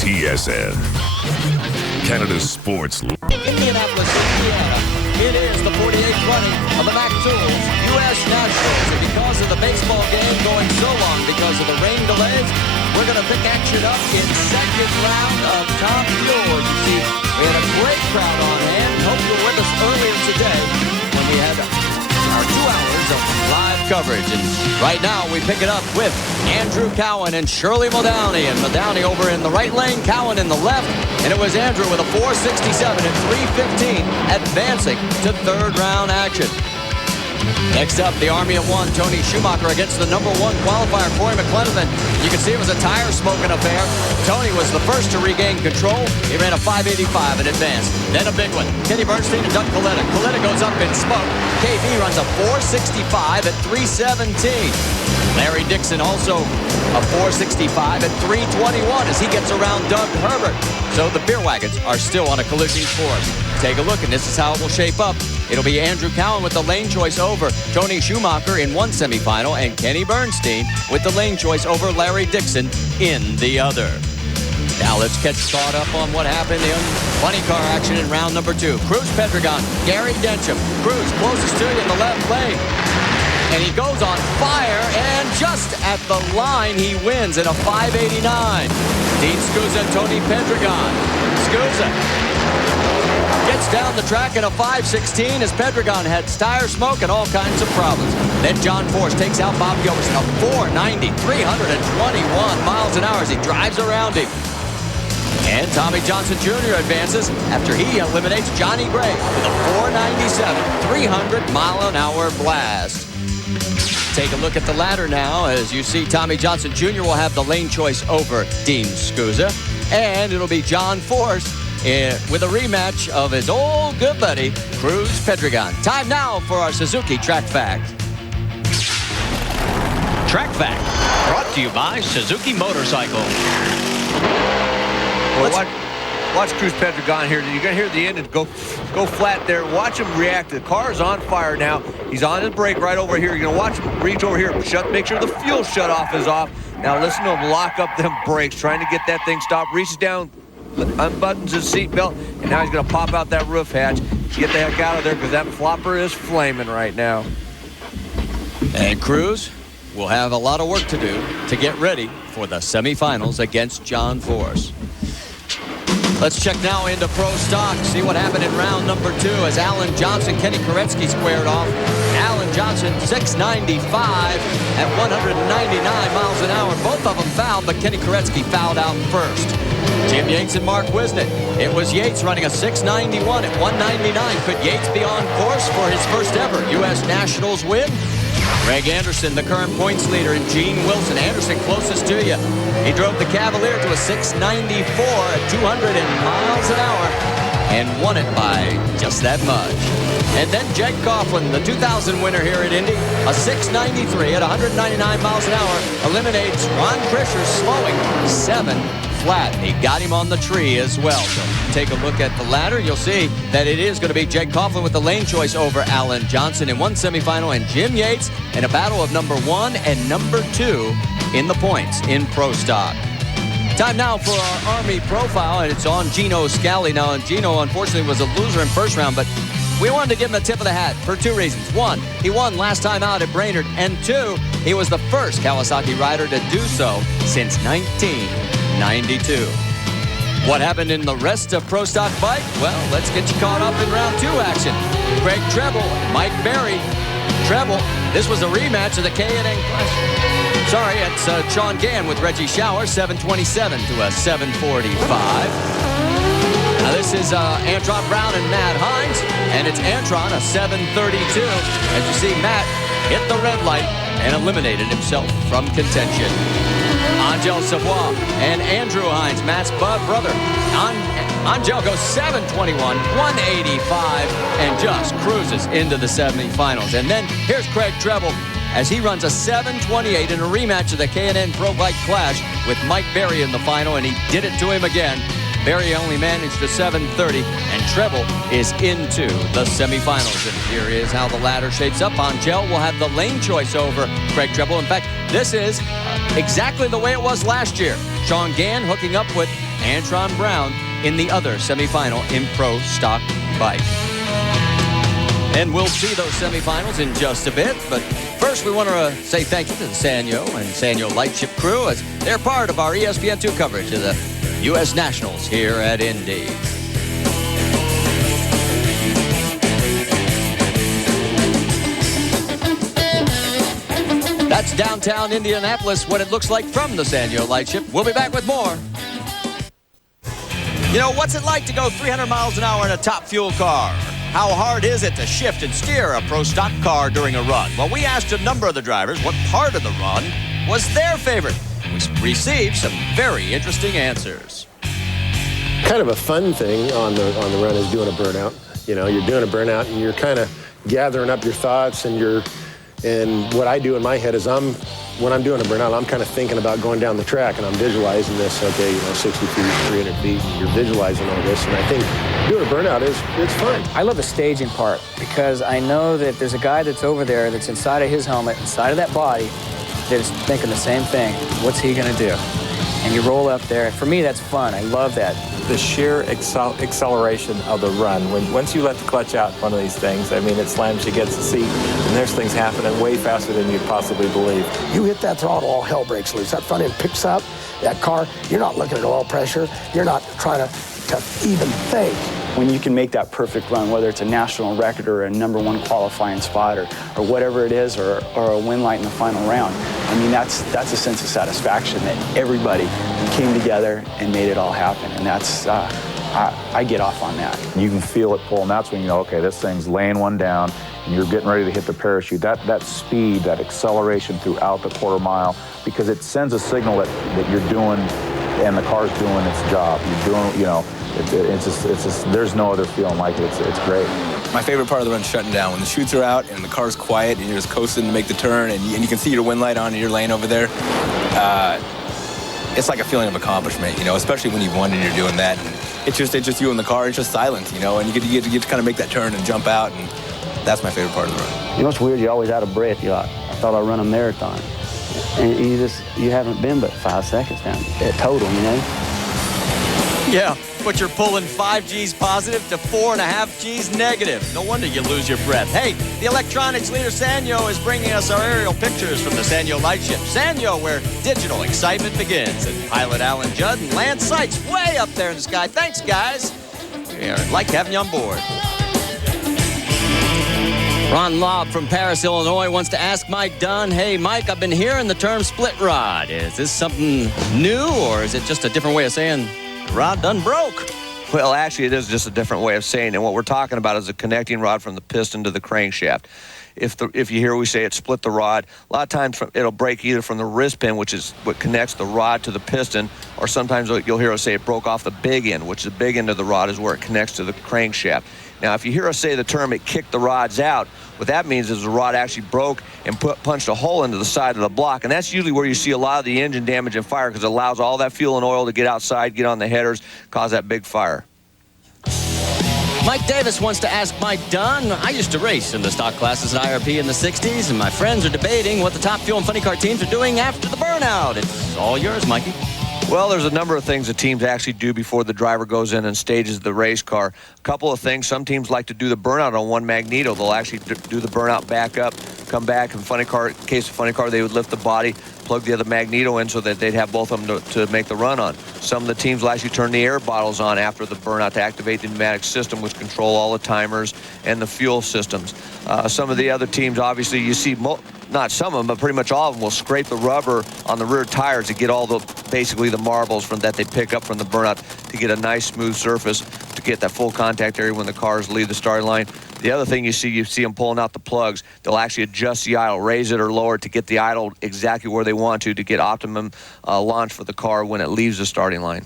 TSN, Canada's sports. Indianapolis, Indiana. It is the 48th running of the Mac Tools U.S. Nationals. And because of the baseball game going so long because of the rain delays, we're going to pick action up in second round of Top Fuel. You see, we had a great crowd on hand. Hope you were with us earlier today when we had our 2 hours of live coverage. And right now we pick it up with Andrew Cowan and Shirley Muldowney. And Muldowney over in the right lane, Cowan in the left. And it was Andrew with a 467 and 315 advancing to third round action. Next up, the Army of One, Tony Schumacher against the #1 qualifier, Corey McClenathan. You can see it was a tire-smoking affair. Tony was the first to regain control. He ran a 585 in advance. Then a big one, Kenny Bernstein and Doug Coletta. Coletta goes up in smoke. KB runs a 465 at 317. Larry Dixon also a 465 at 321 as he gets around Doug Herbert. So the beer wagons are still on a collision course. Take a look, and this is how it will shape up. It'll be Andrew Cowan with the lane choice over Tony Schumacher in one semifinal, and Kenny Bernstein with the lane choice over Larry Dixon in the other. Now let's get caught up on what happened in funny car action in round number 2. Cruz Pedregon, Gary Densham. Cruz closest to you in the left lane. And he goes on fire, and just at the line, he wins in a 589. Dean Scusa and Tony Pedregon. Scusa gets down the track in a 516 as Pedregon had tire smoke and all kinds of problems. Then John Force takes out Bob Gilbertson, a 490, 321 miles an hour as he drives around him. And Tommy Johnson Jr. advances after he eliminates Johnny Gray with a 497, 300-mile-an-hour blast. Take a look at the ladder now as you see Tommy Johnson Jr. will have the lane choice over Dean Scusa. And it'll be John Force with a rematch of his old good buddy, Cruz Pedregon. Time now for our Suzuki Track Fact. Track Fact, brought to you by Suzuki Motorcycle. Well, watch Cruz Pedregon here. You're going to hear the end and go flat there. Watch him react. The car's on fire now. He's on his brake right over here. You're going to watch him reach over here. Make sure the fuel shutoff is off. Now listen to him lock up them brakes, trying to get that thing stopped. Reaches down, unbuttons his seatbelt, and now he's going to pop out that roof hatch. Get the heck out of there because that flopper is flaming right now. And Cruz will have a lot of work to do to get ready for the semifinals against John Force. Let's check now into Pro Stock, see what happened in round number 2 as Alan Johnson, Kenny Koretsky squared off. Alan Johnson, 695 at 199 miles an hour. Both of them fouled, but Kenny Koretsky fouled out first. Jim Yates and Mark Wisnett. It was Yates running a 691 at 199. Could Yates be on course for his first ever U.S. Nationals win? Greg Anderson, the current points leader, and Gene Wilson. Anderson closest to you. He drove the Cavalier to a 694 at 200 miles an hour and won it by just that much. And then Jake Coughlin, the 2000 winner here at Indy, a 693 at 199 miles an hour, eliminates Ron Krischer, slowing 7 flat. He got him on the tree as well. So take a look at the ladder. You'll see that it is going to be Jake Coughlin with the lane choice over Alan Johnson in one semifinal, and Jim Yates in a battle of number 1 and number 2 in the points in Pro Stock. Time now for our Army Profile, and it's on Gino Scali. Now, Gino, unfortunately, was a loser in first round, but we wanted to give him a tip of the hat for 2 reasons. 1, he won last time out at Brainerd, and 2, he was the first Kawasaki rider to do so since 1992. What happened in the rest of Pro Stock Bike? Well, let's get you caught up in round 2 action. Craig Treble, Mike Berry. Treble, this was a rematch of the K&N Clash. Sorry, it's Sean Gann with Reggie Schauer, 727 to a 745. Now this is Antron Brown and Matt Hines, and it's Antron, a 732. As you see, Matt hit the red light and eliminated himself from contention. Angel Savoy and Andrew Hines, Matt's brother. Angel goes 721, 185, and just cruises into the semifinals. And then here's Craig Treble as he runs a 728 in a rematch of the K&N Pro Bike Clash with Mike Berry in the final, and he did it to him again. Barry only managed a 7:30, and Treble is into the semifinals. And here is how the ladder shapes up. On gel, we'll have the lane choice over Craig Treble. In fact, this is exactly the way it was last year. Sean Gann hooking up with Antron Brown in the other semifinal in Pro Stock Bike. And we'll see those semifinals in just a bit. But first, we want to say thank you to the Sanyo and Sanyo Lightship crew, as they're part of our ESPN2 coverage of the U.S. Nationals here at Indy. That's downtown Indianapolis, what it looks like from the Sanyo Lightship. We'll be back with more. You know, what's it like to go 300 miles an hour in a top fuel car? How hard is it to shift and steer a pro stock car during a run? Well, we asked a number of the drivers what part of the run was their favorite. We received some very interesting answers. Kind of a fun thing on the run is doing a burnout. You know, you're doing a burnout and you're kind of gathering up your thoughts, and what I do in my head is when I'm doing a burnout, I'm kind of thinking about going down the track, and I'm visualizing this, okay, 60 feet, 300 feet, and you're visualizing all this, and I think doing a burnout it's fun. I love the staging part because I know that there's a guy that's over there that's inside of his helmet, inside of that body, that is thinking the same thing. What's he gonna do? And you roll up there. For me, that's fun. I love that. The sheer acceleration of the run. Once you let the clutch out one of these things, I mean, it slams you against the seat, and there's things happening way faster than you'd possibly believe. You hit that throttle, all hell breaks loose. That front end picks up, that car, you're not looking at oil pressure. You're not trying to even think. When you can make that perfect run, whether it's a national record or a #1 qualifying spot or whatever it is, or a win light in the final round, I mean, that's a sense of satisfaction that everybody came together and made it all happen. And that's, I get off on that. You can feel it pull, and that's when you know, okay, this thing's laying one down, and you're getting ready to hit the parachute. That speed, that acceleration throughout the quarter mile, because it sends a signal that you're doing, and the car's doing its job. You're doing, you know, it's just, there's no other feeling like it. It's great. My favorite part of the run is shutting down. When the chutes are out and the car's quiet and you're just coasting to make the turn and you can see your wind light on and you're laying over there, it's like a feeling of accomplishment, you know, especially when you've won and you're doing that. And it's just you in the car. It's just silence, you know, and you get to kind of make that turn and jump out, and that's my favorite part of the run. You know, it's weird. You're always out of breath. You're like, I thought I'd run a marathon. And you haven't been but 5 seconds down at total, you know? Yeah, but you're pulling 5 G's positive to 4.5 G's negative. No wonder you lose your breath. Hey, the electronics leader Sanyo is bringing us our aerial pictures from the Sanyo Lightship. Sanyo, where digital excitement begins. And pilot Alan Judd and Lance Sykes way up there in the sky. Thanks, guys. We like having you on board. Ron Lobb from Paris, Illinois wants to ask Mike Dunn, hey, Mike, I've been hearing the term split rod. Is this something new, or is it just a different way of saying the rod done broke? Well, actually, it is just a different way of saying it. What we're talking about is a connecting rod from the piston to the crankshaft. If you hear we say it split the rod, a lot of times it'll break either from the wrist pin, which is what connects the rod to the piston, or sometimes you'll hear us say it broke off the big end, which the big end of the rod is where it connects to the crankshaft. Now, if you hear us say the term it kicked the rods out, what that means is the rod actually broke and punched a hole into the side of the block, and that's usually where you see a lot of the engine damage and fire, because it allows all that fuel and oil to get outside, get on the headers, cause that big fire. Mike Davis wants to ask Mike Dunn, I used to race in the stock classes at IRP in the 60s, and my friends are debating what the top fuel and funny car teams are doing after the burnout. It's all yours, Mikey. Well, there's a number of things the teams actually do before the driver goes in and stages the race car. A couple of things. Some teams like to do the burnout on one magneto. They'll actually do the burnout back up, come back. In case of funny car, they would lift the body, plug the other magneto in so that they'd have both of them to make the run on. Some of the teams will actually turn the air bottles on after the burnout to activate the pneumatic system, which control all the timers and the fuel systems. Some of the other teams, obviously, you see, not some of them, but pretty much all of them will scrape the rubber on the rear tires to get all basically the marbles that they pick up from the burnout to get a nice smooth surface to get that full contact area when the cars leave the starting line. The other thing you see them pulling out the plugs. They'll actually adjust the idle, raise it or lower it to get the idle exactly where they want to get optimum launch for the car when it leaves the starting line.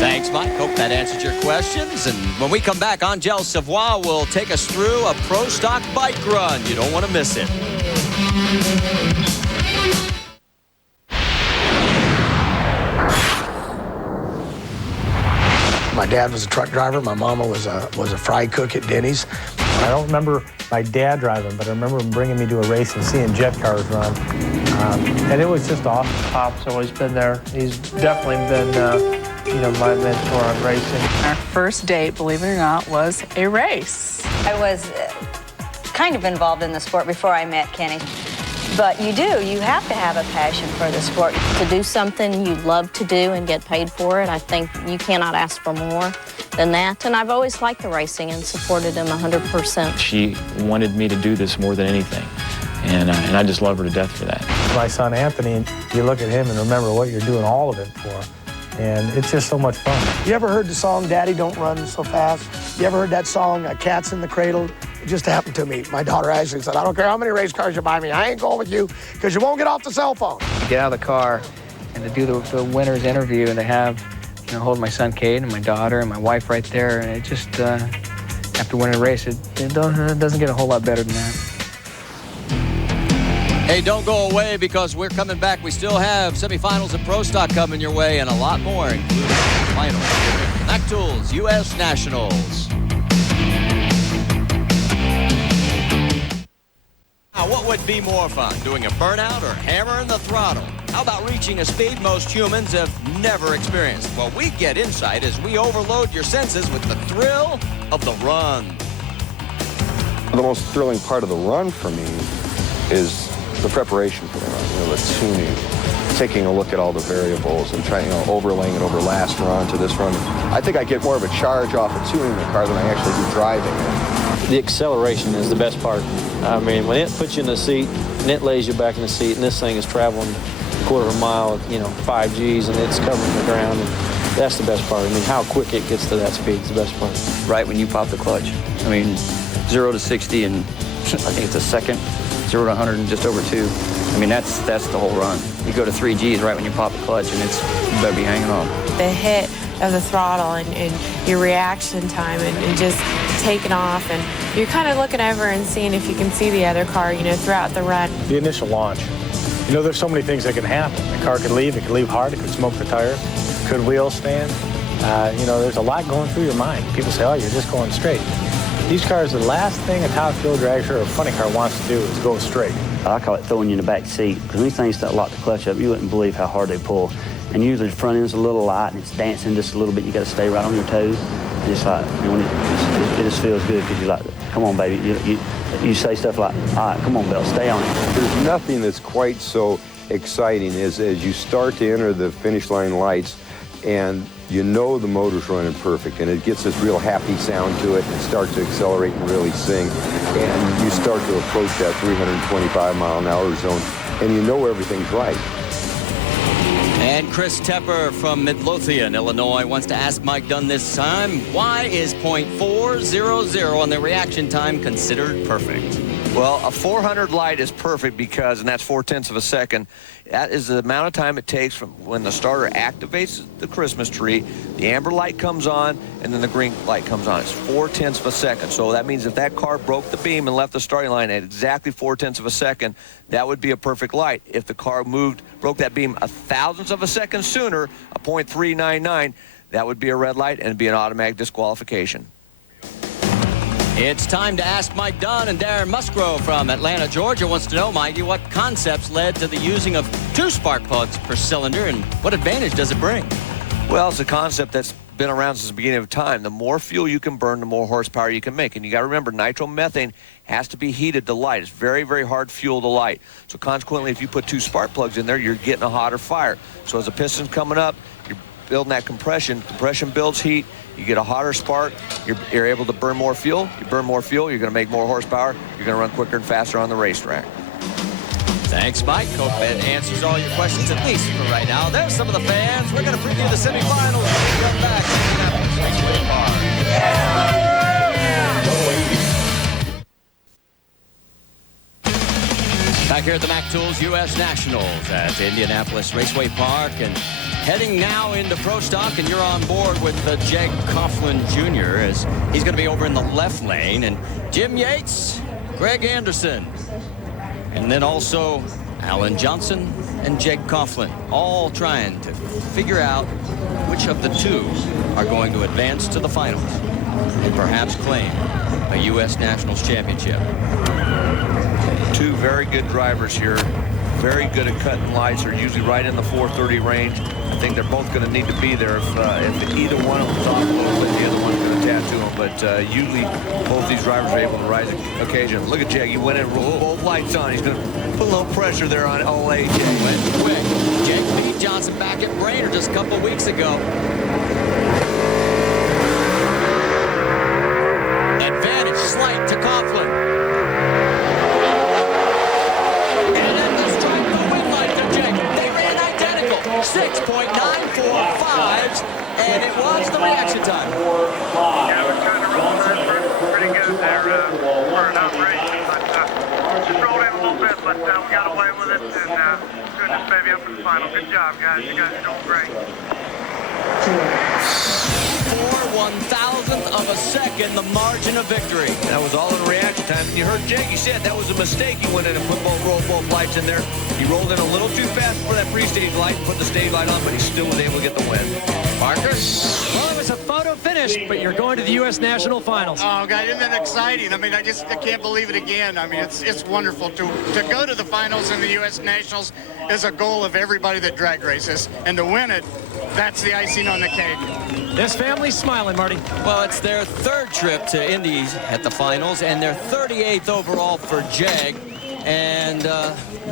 Thanks, Mike. Hope that answered your questions. And when we come back, Angel Savoy will take us through a pro stock bike run. You don't want to miss it. My dad was a truck driver. My mama was a fry cook at Denny's. I don't remember my dad driving, but I remember him bringing me to a race and seeing jet cars run. And it was just awesome. Pop's always been there. He's definitely been, my mentor on racing. Our first date, believe it or not, was a race. I was kind of involved in the sport before I met Kenny. But you have to have a passion for the sport. To do something you love to do and get paid for it, I think you cannot ask for more than that. And I've always liked the racing and supported him 100%. She wanted me to do this more than anything. And I just love her to death for that. My son Anthony, you look at him and remember what you're doing all of it for. And it's just so much fun. You ever heard the song, Daddy Don't Run So Fast? You ever heard that song, Cats in the Cradle? It just happened to me. My daughter Ashley said, I don't care how many race cars you buy me, I ain't going with you because you won't get off the cell phone. To get out of the car and to do the winner's interview and to have, hold my son Cade and my daughter and my wife right there, and it just, after winning a race, it doesn't get a whole lot better than that. Hey, don't go away because we're coming back. We still have semifinals of Pro Stock coming your way and a lot more, including the final. Mac Tools, U.S. Nationals. Now, what would be more fun, doing a burnout or hammering the throttle? How about reaching a speed most humans have never experienced? Well, we get insight as we overload your senses with the thrill of the run. The most thrilling part of the run for me is the preparation for the run, the tuning, taking a look at all the variables and trying, overlaying it over last run to this run. I think I get more of a charge off of tuning the car than I actually do driving it. The acceleration is the best part. I mean, when it puts you in the seat and it lays you back in the seat and this thing is traveling a quarter of a mile at, 5 Gs and it's covering the ground, and that's the best part. I mean, how quick it gets to that speed is the best part. Right when you pop the clutch. I mean, 0 to 60 and I think it's a second. 0 to 100 in just over 2. I mean, that's the whole run. You go to 3 Gs right when you pop the clutch, and you better be hanging on. The hit of the throttle and your reaction time and just taking off, and you're kind of looking over and seeing if you can see the other car, throughout the run. The initial launch. There's so many things that can happen. The car could leave hard, it could smoke the tire, could wheel stand. There's a lot going through your mind. People say, oh, you're just going straight. These cars, the last thing a top fuel dragster or a funny car wants to do is go straight. I call it throwing you in the back seat, because these things that lock the clutch up, you wouldn't believe how hard they pull. And usually the front end's a little light and it's dancing just a little bit. You got to stay right on your toes. And it's like, it just feels good because you're like, come on, baby. You say stuff like, all right, come on, Bill, stay on it. There's nothing that's quite so exciting as you start to enter the finish line lights and the motor's running perfect, and it gets this real happy sound to it, and it starts to accelerate and really sing, and you start to approach that 325-mile-an-hour zone, and everything's right. And Chris Tepper from Midlothian, Illinois, wants to ask Mike Dunn this time, why is .400 on the reaction time considered perfect? Well, a 400 light is perfect because, and that's 0.4 of a second, that is the amount of time it takes from when the starter activates the Christmas tree, the amber light comes on, and then the green light comes on. It's 0.4 of a second. So that means if that car broke the beam and left the starting line at exactly 0.4 of a second, that would be a perfect light. If the car broke that beam 1,000th of a second sooner, a 0.399, that would be a red light and it'd be an automatic disqualification. It's time to ask Mike Dunn, and Darren Musgrove from Atlanta, Georgia wants to know, Mikey, what concepts led to the using of 2 spark plugs per cylinder, and what advantage does it bring? Well, it's a concept that's been around since the beginning of time. The more fuel you can burn, the more horsepower you can make. And you got to remember, nitromethane has to be heated to light. It's very, very hard fuel to light. So consequently, if you put 2 spark plugs in there, you're getting a hotter fire. So as the piston's coming up, you're building that compression. Compression builds heat. You get a hotter spark. You're able to burn more fuel. You burn more fuel, you're going to make more horsepower. You're going to run quicker and faster on the racetrack. Thanks, Mike. Hope that answers all your questions, at least for right now. There's some of the fans. We're going to preview the semifinals when we come back to Indianapolis Raceway Park. Back here at the Mac Tools U.S. Nationals at Indianapolis Raceway Park, and heading now into Pro Stock, and you're on board with Jeg Coughlin Jr. as he's going to be over in the left lane, and Jim Yates, Greg Anderson, and then also Alan Johnson, and Jake Coughlin, all trying to figure out which of the two are going to advance to the finals and perhaps claim a U.S. Nationals championship. Two very good drivers here. Very good at cutting lights. They're usually right in the 430 range. I think they're both going to need to be there if either one of them's off a little bit, the other one's going to tattoo them. But usually both these drivers are able to rise occasionally. Look at Jake. He went in, rolled both lights on. He's going to put a little pressure there on AJ. Went quick. Jake beat Johnson back at Brainerd just a couple of weeks ago. Advantage slight to Coughlin. And then the stripe the win light to Jake. They ran identical. 6.945, and it was the reaction time. Yeah, we're trying to roll that pretty good there for an operation, but just rolled in a little bit, but we got away with it, and doing this baby up in the final. Good job, guys. You guys are doing great. 4/1000th of a second, the margin of victory. That was all in reaction time. And you heard Jake, he said that was a mistake. He went in and rolled both lights in there. He rolled in a little too fast for that pre-stage light, put the stage light on, but he still was able to get the win. Parker? Well, it was a photo finish, but you're going to the U.S. National Finals. Oh, God, isn't that exciting? I mean, I can't believe it again. I mean, it's wonderful to go to the finals in the U.S. Nationals is a goal of everybody that drag races, and to win it, that's the icing on the cake. This family's smiling, Marty. Well, it's their third trip to Indy at the finals and their 38th overall for Jag. And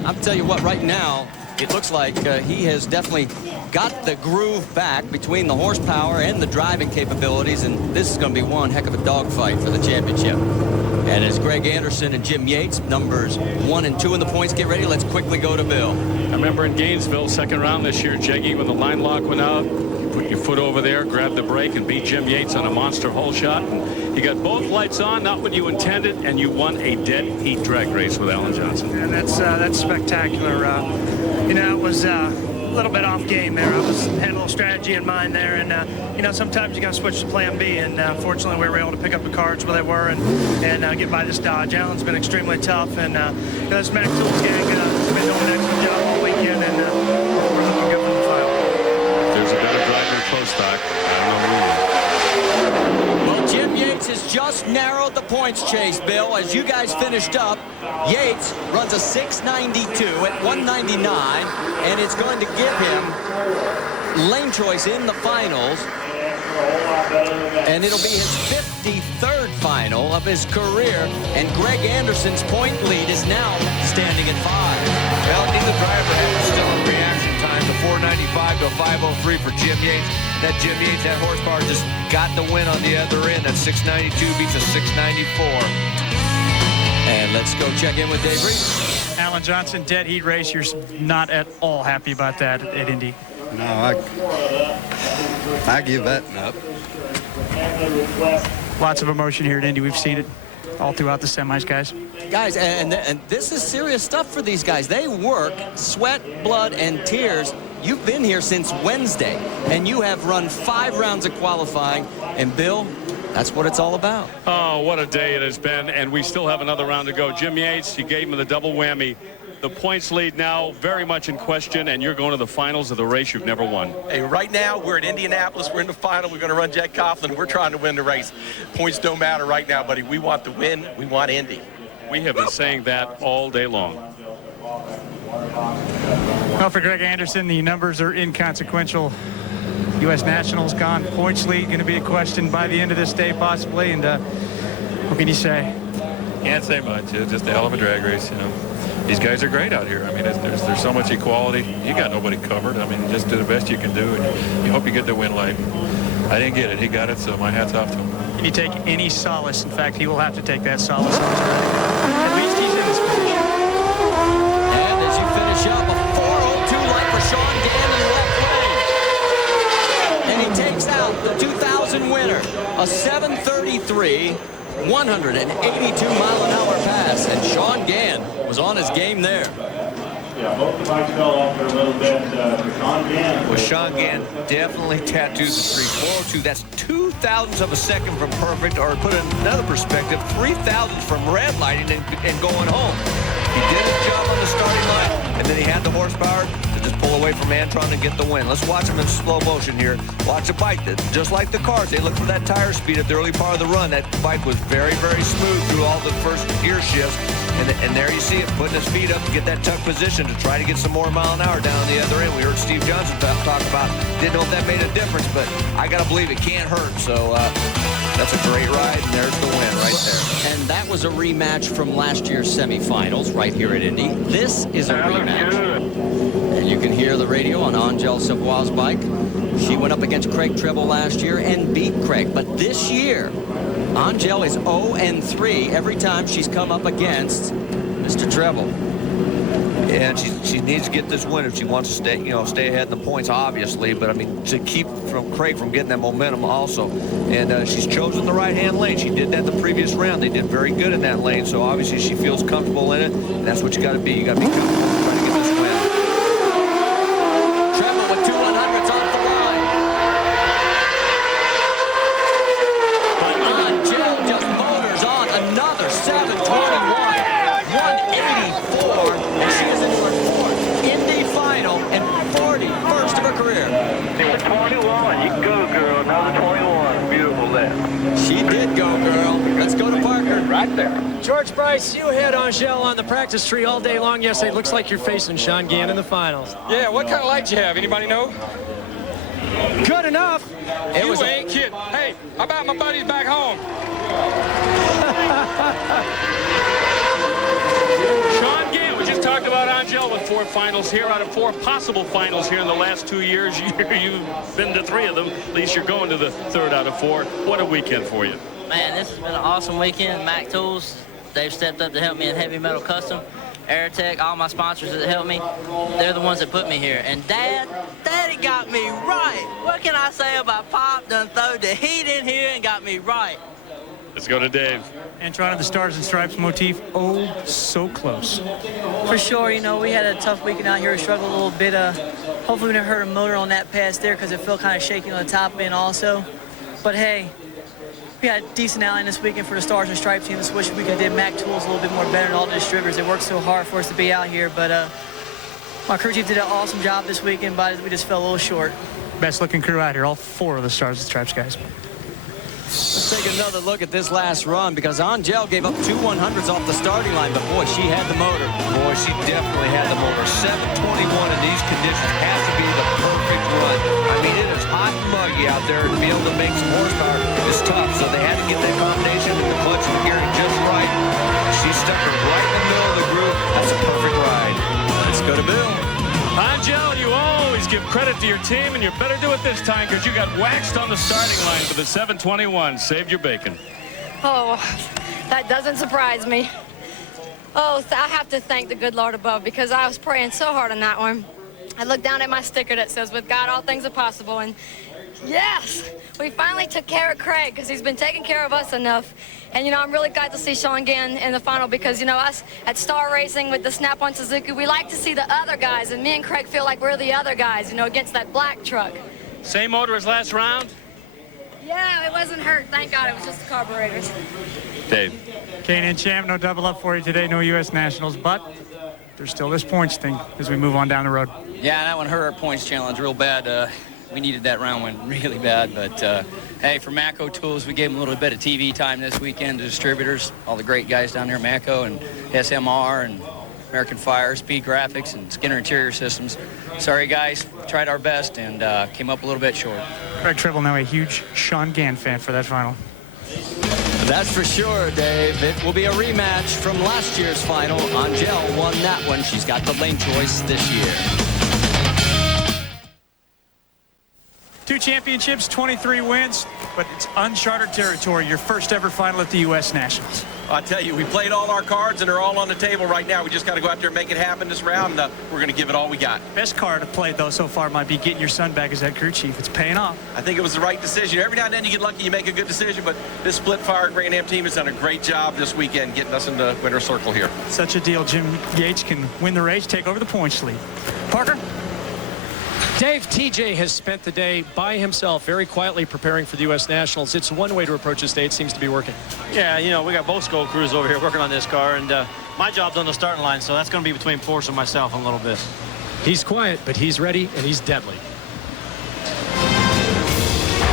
I'll tell you what, right now, it looks like he has definitely got the groove back between the horsepower and the driving capabilities, and this is going to be one heck of a dogfight for the championship. And as Greg Anderson and Jim Yates, numbers 1 and 2 in the points, get ready. Let's quickly go to Bill. I remember in Gainesville, second round this year, Jeggy, when the line lock went out, you put your foot over there, grabbed the brake, and beat Jim Yates on a monster hole shot. And you got both lights on, not what you intended, and you won a dead heat drag race with Alan Johnson. And that's spectacular. You know, it was a little bit off game there. I had a little strategy in mind there, and you know, sometimes you got to switch to plan B, and fortunately we were able to pick up the cards where they were and get by this Dodge. Alan's been extremely tough, and you know, this Mac Tools gang has been doing an excellent job all weekend, and we're looking good for the final. There's a better driver close stock. I don't know who. Well, Jim Yates has just narrowed the points chase, Bill. As you guys finished up, Yates runs a 692 at 199, and it's going to give him lane choice in the finals, and it'll be his 53rd final of his career, and Greg Anderson's point lead is now standing at 5. Well, neither driver has still in reaction time. The 495 to 503 for Jim Yates. That Jim Yates, that horsepower just got the win on the other end. That 692 beats a 694. And let's go check in with Dave Reed. Alan Johnson, dead heat race. You're not at all happy about that at Indy. No, I give that up. Lots of emotion here at Indy. We've seen it all throughout the semis, guys. Guys, and this is serious stuff for these guys. They work, sweat, blood, and tears. You've been here since Wednesday, and you have run 5 rounds of qualifying. And Bill, that's what it's all about. Oh, what a day it has been, and we still have another round to go. Jim Yates, you gave him the double whammy. The points lead now very much in question, and you're going to the finals of the race you've never won. Hey, right now, we're at Indianapolis. We're in the final. We're going to run Jack Coughlin. We're trying to win the race. Points don't matter right now, buddy. We want the win. We want Indy. We have been saying that all day long. Well, for Greg Anderson, the numbers are inconsequential. U.S. Nationals gone. Points lead going to be a question by the end of this day, possibly. And what can you say? Can't say much. It's just a hell of a drag race, you know. These guys are great out here. I mean, there's so much equality. You got nobody covered. I mean, just do the best you can do, and you hope you get the win light. I didn't get it. He got it, so my hat's off to him. Can you take any solace? In fact, he will have to take that solace. At least he's in this position. And as you finish up, a 402 light for Sean Gann in the left lane. And he takes out the 2000 winner, a 733. 182-mile-an-hour pass, and Sean Gann was on his game there. Yeah, both the bikes fell off there a little bit. Sean Gann. Well, Sean Gann definitely tattooed the streak. 402, that's 2,000ths of a second from perfect, or put in another perspective, 3,000ths from red lighting and going home. He did his job on the starting line, and then he had the horsepower to just pull away from Antron and get the win. Let's watch him in slow motion here. Watch the bike. Just like the cars, they look for that tire speed at the early part of the run. That bike was very, very smooth through all the first gear shifts. And there you see it, putting his feet up to get that tuck position to try to get some more mile an hour down on the other end. We heard Steve Johnson talk about, didn't know if that made a difference, but I got to believe it can't hurt. So that's a great ride, and there's the win right there. And that was a rematch from last year's semifinals right here at Indy. This is a rematch. And you can hear the radio on Angel Savoy's bike. She went up against Craig Treble last year and beat Craig. But this year, Angel is 0-3 every time she's come up against Mr. Treble. Yeah, and she needs to get this win if she wants to stay ahead in the points, obviously. But I mean, to keep Craig from getting that momentum also. And she's chosen the right-hand lane. She did that the previous round. They did very good in that lane. So obviously she feels comfortable in it. And that's what you got to be. You got to be comfortable trying to get this win. Treble with 2 100s off the line. But Angel just motors on another 721. 184, and she is into her 4th Indy final and 41st of her career. It was 21. You go, girl. Another 21. Beautiful there. She did go, girl. Let's go to Parker. Right there. George Bryce, you had Angel on the practice tree all day long yesterday. Looks like you're facing Sean Gann in the finals. Yeah, what kind of lights you have? Anybody know? Good enough. You ain't kidding. Hey, how about my buddies back home? Sean Gann, we just talked about Angel with 4 finals here out of 4 possible finals here in the last 2 years. You've been to 3 of them. At least you're going to the 3rd out of 4. What a weekend for you. Man, this has been an awesome weekend. Mac Tools, they've stepped up to help me in Heavy Metal Custom. Aerotech, all my sponsors that helped me, they're the ones that put me here. And Daddy got me right. What can I say about Pop done throwed the heat in here and got me right? Let's go to Dave. Antron of the Stars and Stripes motif, oh, so close. For sure, you know, we had a tough weekend out here. We struggled a little bit. Hopefully we didn't hurt a motor on that pass there because it felt kind of shaky on the top end also. But hey, we had a decent outing this weekend for the Stars and Stripes team. Just wish we could have did Mac Tools a little bit more better than all the distributors. They worked so hard for us to be out here, but my crew chief did an awesome job this weekend, but we just fell a little short. Best looking crew out here, all 4 of the Stars and Stripes guys. Let's take another look at this last run because Angel gave up 2 100s off the starting line, but boy, she had the motor. Boy, she definitely had the motor. 721 in these conditions has to be the perfect run. I mean, it is hot and muggy out there, and to be able to make some horsepower is tough. So they had to get that combination with the clutch and the gearing just right. She stuck her right in the middle of the groove. That's a perfect ride. Let's go to Bill. Angel, you always give credit to your team, and you better do it this time because you got waxed on the starting line for the 721. Saved your bacon. Oh, that doesn't surprise me. Oh, I have to thank the good Lord above because I was praying so hard on that one. I looked down at my sticker that says, with God, all things are possible. And yes, we finally took care of Craig because he's been taking care of us enough. And, you know, I'm really glad to see Sean Gann in the final because, you know, us at Star Racing with the Snap-on Suzuki, we like to see the other guys. And me and Craig feel like we're the other guys, you know, against that black truck. Same motor as last round? Yeah, it wasn't hurt. Thank God it was just the carburetors. Dave. K&N champ, no double up for you today, no U.S. Nationals, but there's still this points thing as we move on down the road. Yeah, that one hurt our points challenge real bad. We needed that round one really bad, but hey, for Matco Tools, we gave them a little bit of TV time this weekend, the distributors, all the great guys down there, Matco and SMR and American Fire, Speed Graphics, and Skinner Interior Systems. Sorry, guys, tried our best and came up a little bit short. Craig Treble now a huge Sean Gann fan for that final. That's for sure, Dave. It will be a rematch from last year's final. Angel won that one. She's got the lane choice this year. 2 championships, 23 wins, but it's uncharted territory. Your first ever final at the U.S. Nationals. I tell you, we played all our cards, and they're all on the table right now. We just got to go out there and make it happen this round. We're going to give it all we got. Best card to play, though, so far might be getting your son back as that crew chief. It's paying off. I think it was the right decision. Every now and then you get lucky, you make a good decision, but this Split Fire Grand Am team has done a great job this weekend getting us in the winner's circle here. Such a deal. Jim Yates can win the race, take over the points lead. Parker? Dave, TJ has spent the day by himself, very quietly preparing for the U.S. Nationals. It's one way to approach this day. It seems to be working. Yeah, you know, we got both Skull crews over here working on this car, and my job's on the starting line, so that's going to be between Force and myself in a little bit. He's quiet, but he's ready, and he's deadly.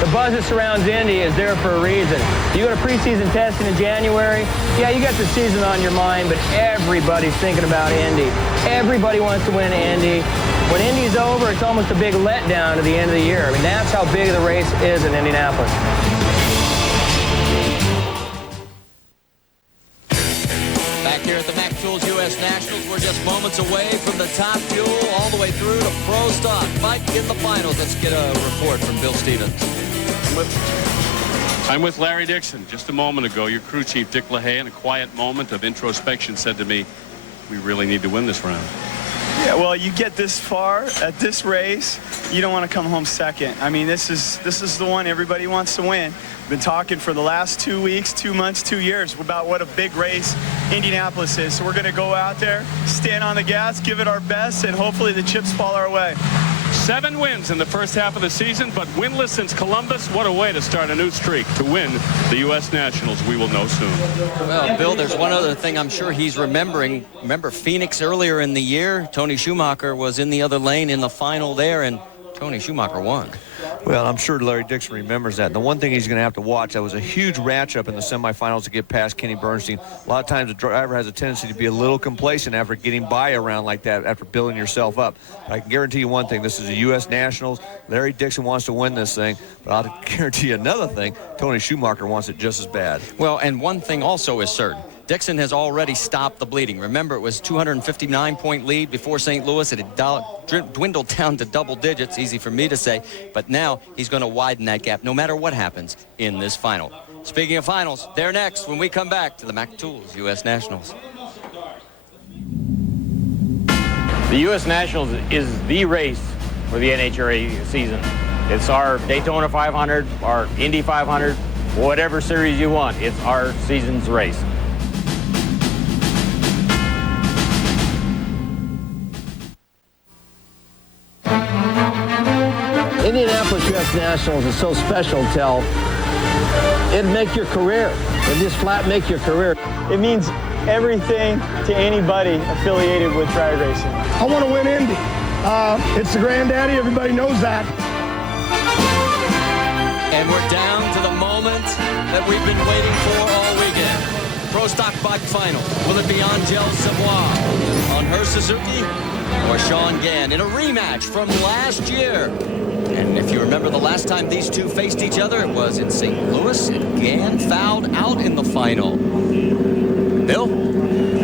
The buzz that surrounds Indy is there for a reason. You go to preseason testing in January, yeah, you got the season on your mind, but everybody's thinking about Indy. Everybody wants to win Indy. When Indy's over, it's almost a big letdown at the end of the year. I mean, that's how big the race is in Indianapolis. Back here at the Mac Tools U.S. Nationals, we're just moments away from the top fuel all the way through to pro stock. Mike in the finals. Let's get a report from Bill Stevens. I'm with Larry Dixon. Just a moment ago, your crew chief, Dick LaHaye, in a quiet moment of introspection, said to me, we really need to win this round. Yeah, well, you get this far at this race, you don't want to come home second. I mean, this is the one everybody wants to win. Been talking for the last 2 weeks, 2 months, 2 years about what a big race Indianapolis is. So we're going to go out there, stand on the gas, give it our best, and hopefully the chips fall our way. 7 wins in the first half of the season, but winless since Columbus. What a way to start a new streak. To win the U.S. Nationals, we will know soon. Well, Bill, there's one other thing I'm sure he's remembering. Remember Phoenix earlier in the year? Tony Schumacher was in the other lane in the final there, and Tony Schumacher won. Well, I'm sure Larry Dixon remembers that. And the one thing he's going to have to watch, that was a huge matchup in the semifinals to get past Kenny Bernstein. A lot of times the driver has a tendency to be a little complacent after getting by a round like that, after building yourself up. But I can guarantee you one thing, this is a U.S. Nationals. Larry Dixon wants to win this thing. But I'll guarantee you another thing, Tony Schumacher wants it just as bad. Well, and one thing also is certain. Dixon has already stopped the bleeding. Remember, it was 259-point lead before St. Louis. It had dwindled down to double digits, easy for me to say. But now he's going to widen that gap no matter what happens in this final. Speaking of finals, they're next when we come back to the Mac Tools U.S. Nationals. The U.S. Nationals is the race for the NHRA season. It's our Daytona 500, our Indy 500, whatever series you want. It's our season's race. Indianapolis U.S. Nationals is so special, Tel. It'd make your career. It'd just flat make your career. It means everything to anybody affiliated with drag racing. I want to win Indy. It's the granddaddy. Everybody knows that. And we're down to the moment that we've been waiting for all weekend. Pro Stock Bike Final. Will it be Angel Savoy on her Suzuki or Sean Gann in a rematch from last year? And if you remember the last time these two faced each other, it was in St. Louis, and Gann fouled out in the final. Bill?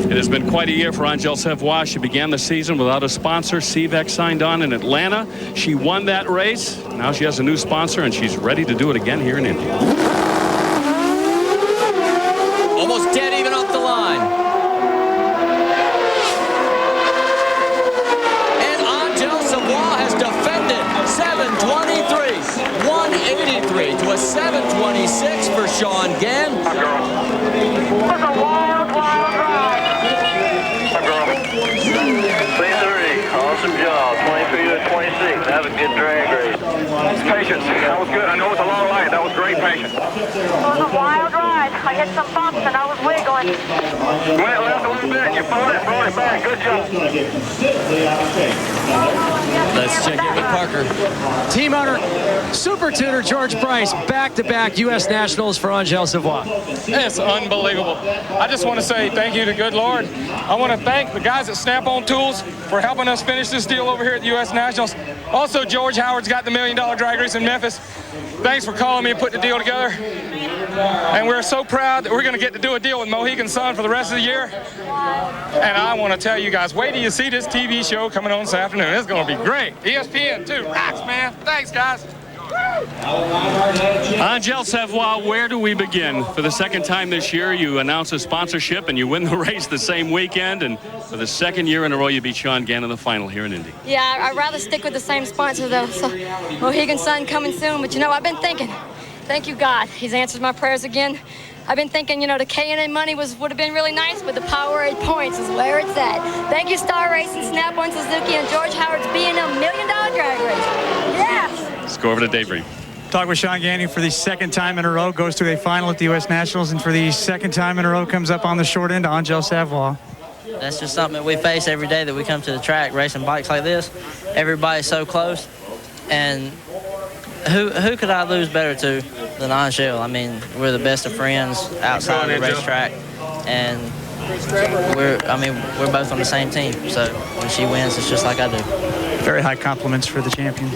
It has been quite a year for Angel Savoy. She began the season without a sponsor. CVEC signed on in Atlanta. She won that race. Now she has a new sponsor, and she's ready to do it again here in Indy. Almost dead even off the line. And Angel Savoy has defended 723, 183 to a 726 for Sean Gann. That's a wild ride. Hi, girl. 330. Awesome job. 23 to 26. That was a good drag race. Patience. That was good. I know it's a long line. That was great patience. It was a wild ride. I hit some bumps and I was wiggling. Went left a little bit. You brought it back. Good job. Let's check in with Parker. Team owner, Super Tuner George Price, back-to-back U.S. Nationals for Angel Savoy. It's unbelievable. I just want to say thank you to good Lord. I want to thank the guys at Snap-on Tools for helping us finish this deal over here at the U.S. Nationals. Also, George Howard's got the $1 Million drag race in Memphis. Thanks for calling me and putting the deal together. And we're so proud that we're going to get to do a deal with Mohegan Sun for the rest of the year. And I want to tell you guys, wait till you see this TV show coming on this afternoon. It's going to be great. ESPN, too. Rocks, man. Thanks, guys. Angel Savoy, where do we begin? For the second time this year, you announce a sponsorship and you win the race the same weekend. And for the second year in a row, you beat Sean Gann in the final here in Indy. Yeah, I'd rather stick with the same sponsor, though. So Mohegan Sun coming soon. But, you know, I've been thinking. Thank you, God. He's answered my prayers again. I've been thinking, the K&N money would have been really nice, but the Powerade points is where it's at. Thank you, Star Racing, Snap-on Suzuki, and George Howard's B&M $1 Million Drag Race. Yes! Let's go over to Dave. Talk with Sean Gandy for the second time in a row, goes to a final at the U.S. Nationals, and for the second time in a row comes up on the short end to Angel Savoy. That's just something that we face every day that we come to the track racing bikes like this. Everybody's so close, and who could I lose better to than Angel? I mean, we're the best of friends outside of the racetrack, and we're both on the same team. So when she wins, it's just like I do. Very high compliments for the champion.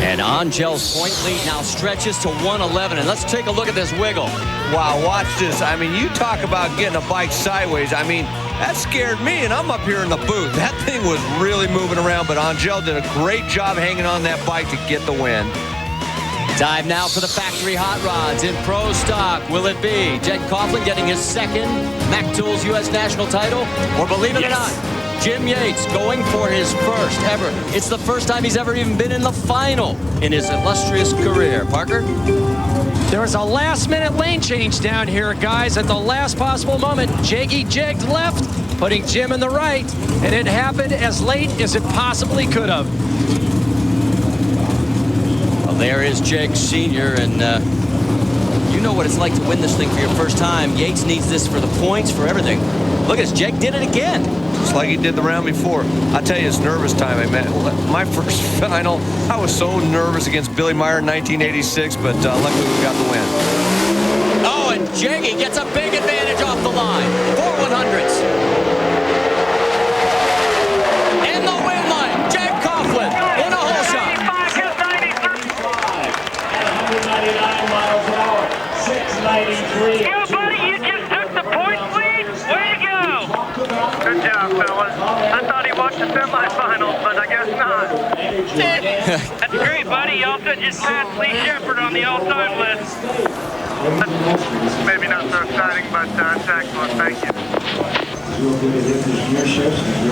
And Angel's point lead now stretches to 111. And let's take a look at this wiggle. Wow, watch this. I mean, you talk about getting a bike sideways. I mean, that scared me, and I'm up here in the booth. That thing was really moving around, but Angel did a great job hanging on that bike to get the win. Time now for the factory hot rods in pro stock. Will it be Jed Coughlin getting his second Mac Tools U.S. National title? Or believe it or not, Jim Yates going for his first ever. It's the first time he's ever even been in the final in his illustrious career. Parker? There was a last-minute lane change down here, guys. At the last possible moment, Jaggy jigged left, putting Jim in the right, and it happened as late as it possibly could have. Well, there is Jake Sr., and you know what it's like to win this thing for your first time. Yates needs this for the points, for everything. Look at this, Jake did it again. Just like he did the round before. I tell you, it's nervous time. My first final, I was so nervous against Billy Meyer in 1986, but luckily we got the win. Oh, and Jaggy gets a big advantage off the line. 4 100s. In the win line, Jed Coughlin in a hole shot. 199 miles an hour, 693. Yeah, buddy, you just took the points lead. Way to go. Good job, fellas. I thought he watched the semifinals, but I guess not. That's great, buddy. You also just passed Lee Shepard on the all-time list. That's maybe not so exciting, but it's excellent. Thank you.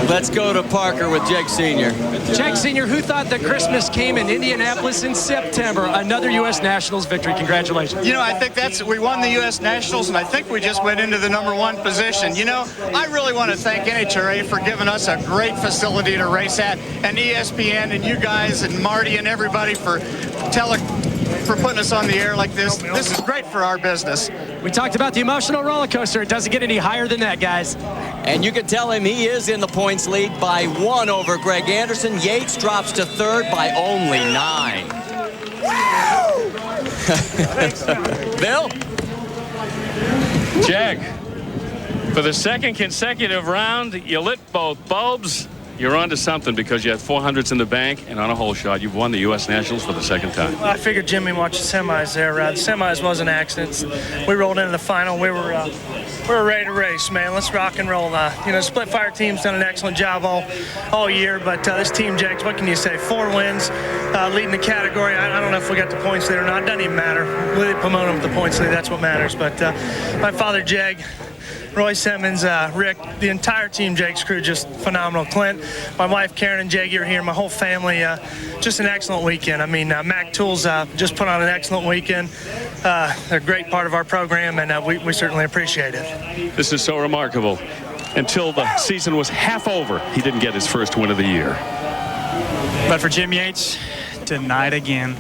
Let's go to Parker with Jake Sr. Jake Sr., who thought that Christmas came in Indianapolis in September? Another U.S. Nationals victory. Congratulations. I think we won the U.S. Nationals, and I think we just went into the #1 position. I really want to thank NHRA for giving us a great facility to race at, and ESPN and you guys and Marty and everybody for putting us on the air like this. This is great for our business. We talked about the emotional roller coaster. It doesn't get any higher than that, guys. And you can tell him he is in the points lead by 1 over Greg Anderson. Yates drops to 3rd by only 9. Bill? Jag, for the second consecutive round, you lit both bulbs. You're onto something because you had 400s in the bank, and on a hole shot, you've won the U.S. Nationals for the second time. Well, I figured Jimmy watched the semis there. The semis wasn't accidents. We rolled into the final. We were ready to race, man. Let's rock and roll. Split Fire team's done an excellent job all year, but this team, Jakes, what can you say? 4 wins, leading the category. I don't know if we got the points lead or not. It doesn't even matter. We promote them with the points lead. That's what matters. But my father, Jag, Roy Simmons, Rick, the entire team, Jake's crew, just phenomenal. Clint, my wife Karen and Jaggy are here, my whole family, just an excellent weekend. I mean, Mac Tools just put on an excellent weekend. They're a great part of our program, and we certainly appreciate it. This is so remarkable. Until the season was half over, he didn't get his first win of the year. But for Jim Yates, tonight again.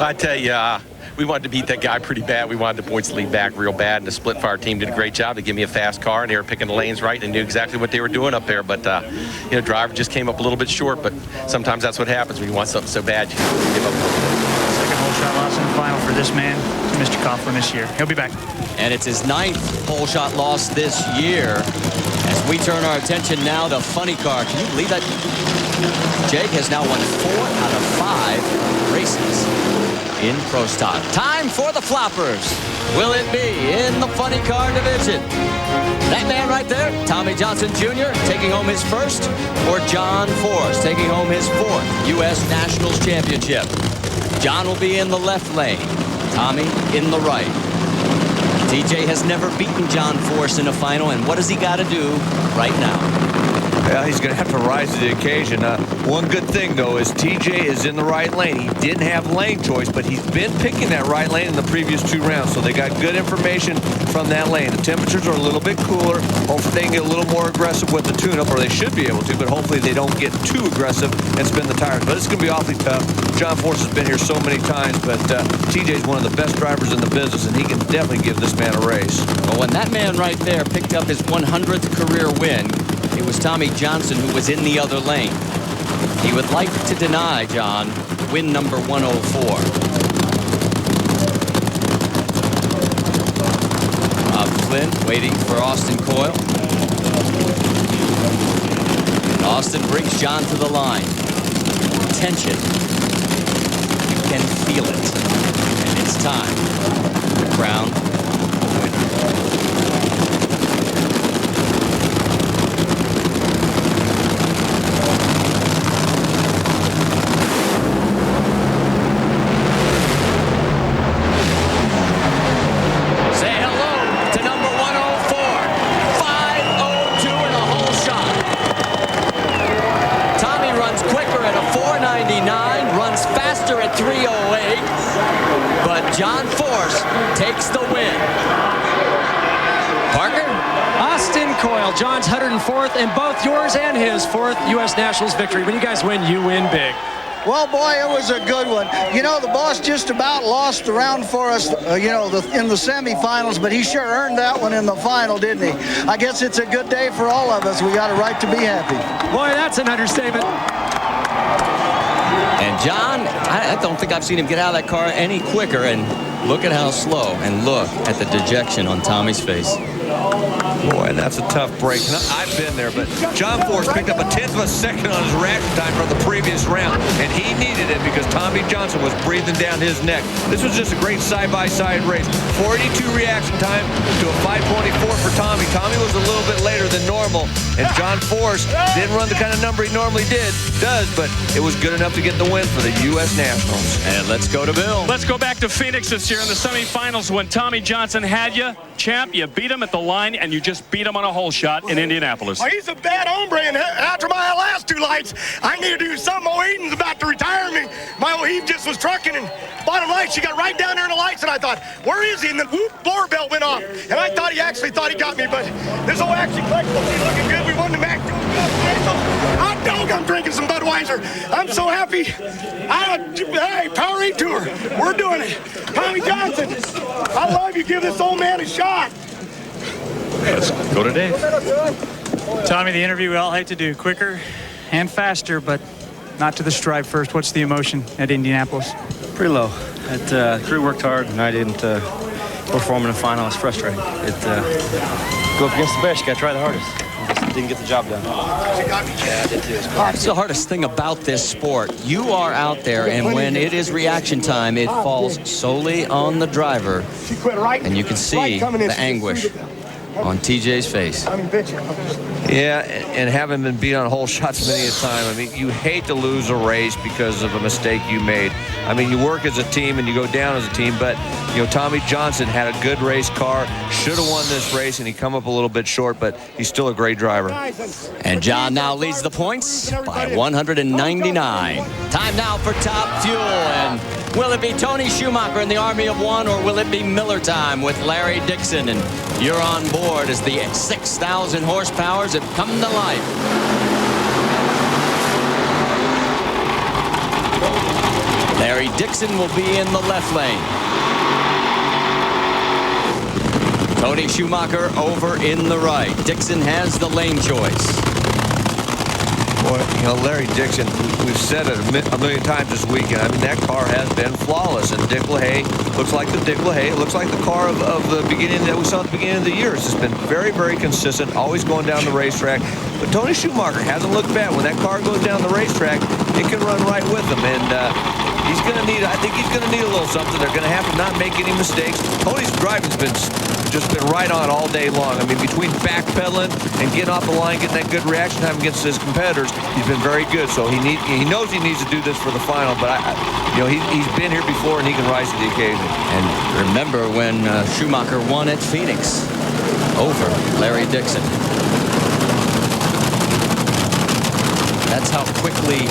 I tell you, we wanted to beat that guy pretty bad. We wanted the points lead back real bad, and the Split Fire team did a great job to give me a fast car, and they were picking the lanes right and knew exactly what they were doing up there. But, driver just came up a little bit short, but sometimes that's what happens when you want something so bad. You give up. Second hole shot loss in the final for this man, Mr. Coughlin, this year. He'll be back. And it's his 9th hole shot loss this year. As we turn our attention now to Funny Car. Can you believe that? Jake has now won 4 out of 5 races in Pro Stock. Time for the floppers. Will it be in the Funny Car division? That man right there, Tommy Johnson Jr., taking home his first, or John Force taking home his 4th U.S. Nationals Championship. John will be in the left lane, Tommy in the right. TJ has never beaten John Force in a final, and what does he got to do right now? Well, he's going to have to rise to the occasion. One good thing, though, is TJ is in the right lane. He didn't have lane choice, but he's been picking that right lane in the previous 2 rounds, so they got good information from that lane. The temperatures are a little bit cooler. Hopefully they can get a little more aggressive with the tune-up, or they should be able to, but hopefully they don't get too aggressive and spin the tires. But it's going to be awfully tough. John Force has been here so many times, but TJ is one of the best drivers in the business, and he can definitely give this man a race. Well, when that man right there picked up his 100th career win, it was Tommy Johnson who was in the other lane. He would like to deny John win number 104. Bob Flynn waiting for Austin Coyle. Austin brings John to the line. Tension. You can feel it. And it's time to crown the winner. John Force takes the win. Parker? Austin Coyle, John's 104th, and both yours and his 4th U.S. Nationals victory. When you guys win, you win big. Well, boy, it was a good one. You know, the boss just about lost the round for us, in the semifinals, but he sure earned that one in the final, didn't he? I guess it's a good day for all of us. We got a right to be happy. Boy, that's an understatement. And John, I don't think I've seen him get out of that car any quicker. And look at how slow. And look at the dejection on Tommy's face. Boy, that's a tough break. I've been there, but John Force picked up a 1/10 of a second on his reaction time from the previous round, and he needed it because Tommy Johnson was breathing down his neck. This was just a great side-by-side race. 42 reaction time to a 5:24 for Tommy. Tommy was a little bit later than normal, and John Force didn't run the kind of number he normally does, but it was good enough to get the win for the U.S. Nationals. And let's go to Bill. Let's go back to Phoenix this year in the semifinals when Tommy Johnson had you. Champ, you beat him at the line, and you just beat him on a hole shot in Indianapolis. Well, he's a bad hombre, and after my last 2 lights, I need to do something. Mo Eaton's about to retire me. My old Eve just was trucking, and bottom right, she got right down there in the lights, and I thought, where is he? And the whoop, blower belt went off, and I thought he actually thought he got me, but this old action collectible, he's looking good. We won the MAC. Hot dog, I'm drinking some Budweiser. I'm so happy. Hey, Powerade Tour, we're doing it. Tommy Johnson, I love you. Give this old man a shot. Let's go to Dave. Tommy, the interview we all hate to do, quicker and faster, but not to the stripe first. What's the emotion at Indianapolis? Pretty low. The crew worked hard, and I didn't perform in the final. It's frustrating. Go up against the best. You got to try the hardest. Just didn't get the job done. Yeah, I did too. That's the hardest thing about this sport. You are out there, and when it is reaction time, it falls solely on the driver. And you can see the anguish on TJ's face. Yeah, and having been beat on hole shots many a time, I mean, you hate to lose a race because of a mistake you made. I mean, you work as a team and you go down as a team, but, you know, Tommy Johnson had a good race car, should have won this race, and he come up a little bit short, but he's still a great driver. And John now leads the points by 199. Time now for top fuel, and will it be Tony Schumacher in the Army of One, or will it be Miller time with Larry Dixon? And you're on board as the 6,000 horsepowers have come to life. Larry Dixon will be in the left lane. Tony Schumacher over in the right. Dixon has the lane choice. Boy, you know, Larry Dixon, we've said it a million times this weekend. I mean, that car has been flawless, and Dick LaHaye looks like the Dick LaHaye. It looks like the car of the beginning that we saw at the beginning of the year. It's just been very, very consistent, always going down the racetrack. But Tony Schumacher hasn't looked bad. When that car goes down the racetrack, it can run right with him, and he's going to need, I think he's going to need a little something. They're going to have to not make any mistakes. Tony's driving's been right on all day long. I mean, between backpedaling and getting off the line, getting that good reaction time against his competitors, he's been very good. So he knows he needs to do this for the final, but he's been here before and he can rise to the occasion. And remember when Schumacher won at Phoenix over Larry Dixon. That's how quickly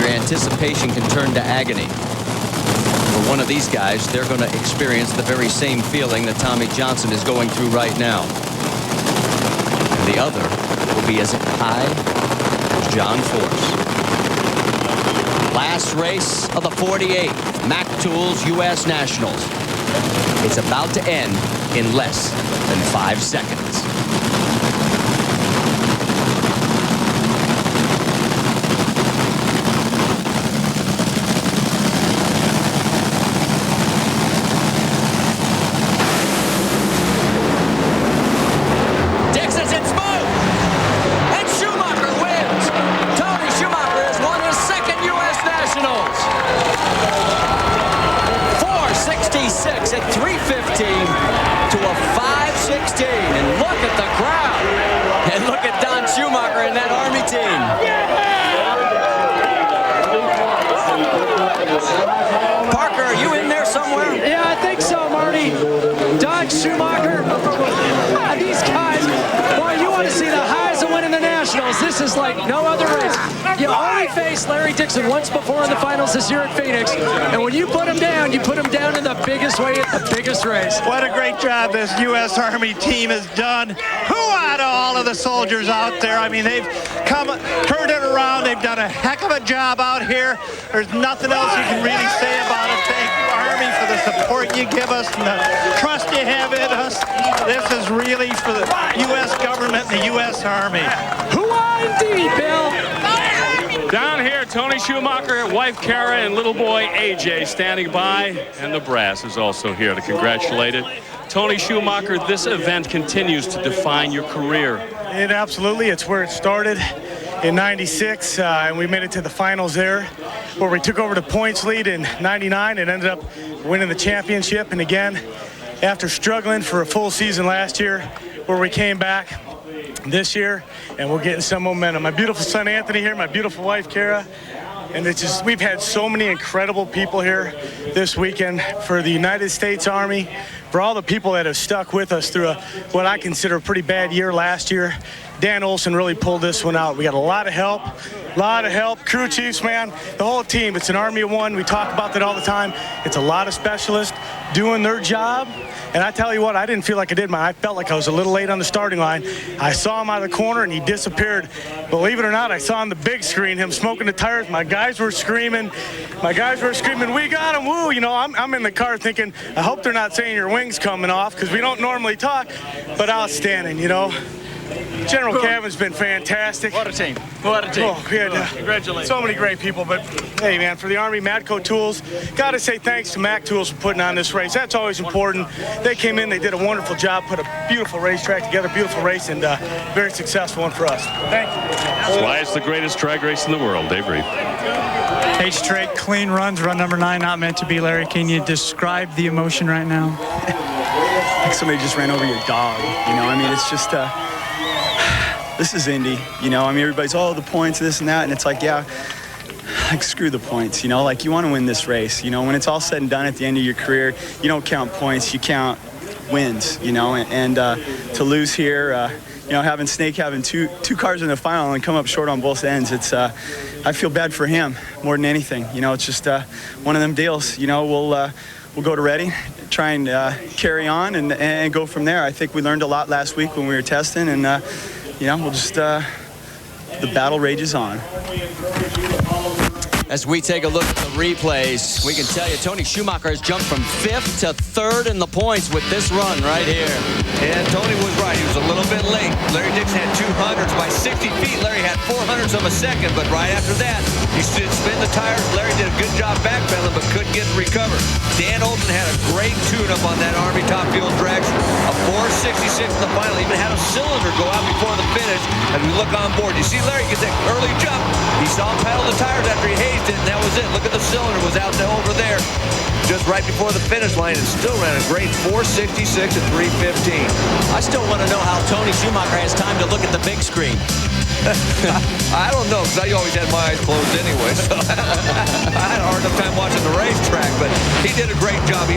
your anticipation can turn to agony. For one of these guys, they're going to experience the very same feeling that Tommy Johnson is going through right now. And the other will be as high as John Force. Last race of the 48th Mac Tools U.S. Nationals. It's about to end in less than 5 seconds. This is like no other race. You only faced Larry Dixon once before in the finals this year at Phoenix, and when you put him down in the biggest way at the biggest race. What a great job this U.S. Army team has done. Who out of all of the soldiers out there? I mean, they've turned it around. They've done a heck of a job out here. There's nothing else you can really say about it. Thank you, Army, for the support you give us and the trust you have in us. This is really for the U.S. government and the U.S. Army. Indeed, Bill. Down here, Tony Schumacher, wife Kara, and little boy AJ standing by, and the brass is also here to congratulate it. Tony Schumacher, this event continues to define your career. It absolutely, it's where it started in '96, and we made it to the finals there, where we took over the points lead in '99 and ended up winning the championship. And again, after struggling for a full season last year, where we came back this year, and we're getting some momentum. My beautiful son Anthony here, my beautiful wife Kara, and it's just, we've had so many incredible people here this weekend for the United States Army, for all the people that have stuck with us through what I consider a pretty bad year last year. Dan Olson really pulled this one out. We got a lot of help, crew chiefs, man, the whole team. It's an Army of one. We talk about that all the time. It's a lot of specialists doing their job. And I tell you what, I didn't feel like I did mine. I felt like I was a little late on the starting line. I saw him out of the corner, and he disappeared. Believe it or not, I saw on the big screen him smoking the tires. My guys were screaming. We got him, woo. You know, I'm in the car thinking, I hope they're not saying your wing's coming off, because we don't normally talk, but outstanding, you know. General Kevin's been fantastic. What a team. What a team. Oh, we had, congratulations. So many great people, but hey, man, for the Army, Matco Tools, got to say thanks to Mac Tools for putting on this race. That's always important. They came in, they did a wonderful job, put a beautiful racetrack together, beautiful race, and very successful one for us. Thank you. That's why it's the greatest drag race in the world, Dave Reed. 8 straight clean runs, run number 9, not meant to be. Larry, can you describe the emotion right now? Like somebody just ran over your dog, you know? I mean, it's just, this is Indy, you know? I mean, everybody's, oh, the points, this and that, and it's like, yeah, like, screw the points, you know? Like, you want to win this race, you know? When it's all said and done at the end of your career, you don't count points, you count wins, you know? And to lose here, you know, having Snake having two cars in the final and come up short on both ends, it's, I feel bad for him more than anything. You know, it's just one of them deals. You know, we'll go to Reading, try and carry on and go from there. I think we learned a lot last week when we were testing, and you know, we'll just the battle rages on. As we take a look at the replays, we can tell you Tony Schumacher has jumped from 5th to 3rd in the points with this run right here. And Tony was right. He was a little bit late. Larry Dixon had 200s by 60 feet. Larry had 400s of a second, but right after that, he did spin the tires. Larry did a good job backpedaling, but couldn't get to recover. Dan Olson had a great tune-up on that Army Top Fuel tracks. A 466 in the final. Even had a cylinder go out before the finish. As we look on board, you see Larry get that early jump. He saw him pedal the tires after he hazed it, and that was it. Look at the cylinder was out there over there just right before the finish line, and still ran a great 466 at 315. I still want to know how Tony Schumacher has time to look at the big screen. I don't know, because I always had my eyes closed anyway, so I had a hard enough time watching the racetrack, but he did a great job.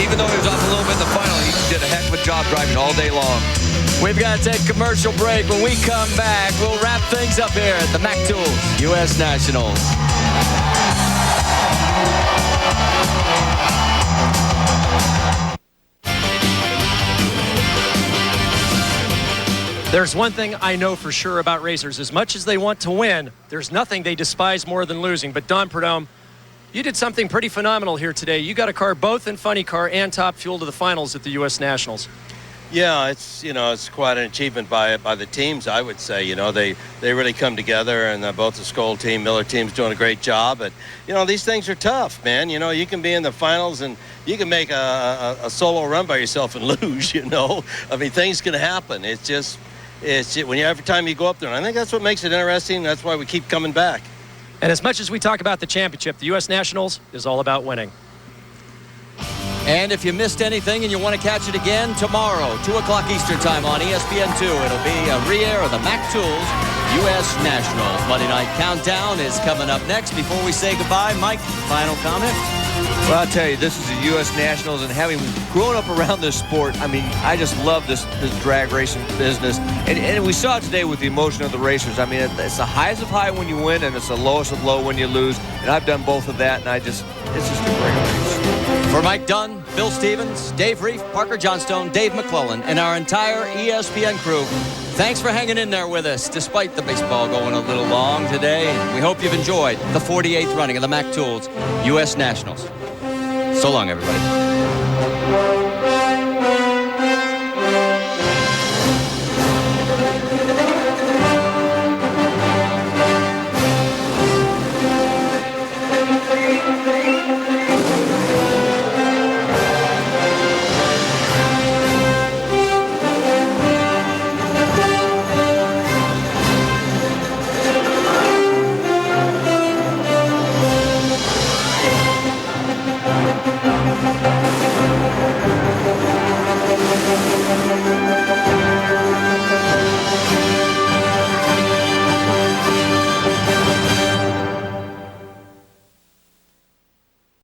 Even though he was off a little bit in the final, he did a heck of a job driving all day long. We've got to take a commercial break. When we come back, we'll wrap things up here at the Mac Tools U.S. Nationals. There's one thing I know for sure about racers. As much as they want to win, there's nothing they despise more than losing. But Don Prudhomme, you did something pretty phenomenal here today. You got a car both in funny car and top fuel to the finals at the U.S. Nationals. Yeah, it's quite an achievement by the teams, I would say. They really come together, and both the Skoll team, Miller team's doing a great job. But these things are tough, man. You can be in the finals and you can make a solo run by yourself and lose. I mean, things can happen. It's just every time you go up there, and I think that's what makes it interesting. That's why we keep coming back. And as much as we talk about the championship, the U.S. Nationals is all about winning. And if you missed anything and you want to catch it again, tomorrow, 2 o'clock Eastern time on ESPN2, it'll be a re-air of the Mac Tools U.S. Nationals. Monday Night Countdown is coming up next. Before we say goodbye, Mike, final comment? Well, I'll tell you, this is the U.S. Nationals, and having grown up around this sport, I mean, I just love this drag racing business. And we saw it today with the emotion of the racers. I mean, it's the highest of high when you win, and it's the lowest of low when you lose. And I've done both of that, and it's just a great race. For Mike Dunn, Bill Stevens, Dave Reef, Parker Johnstone, Dave McClellan, and our entire ESPN crew, thanks for hanging in there with us, despite the baseball going a little long today. We hope you've enjoyed the 48th running of the Mac Tools U.S. Nationals. So long, everybody.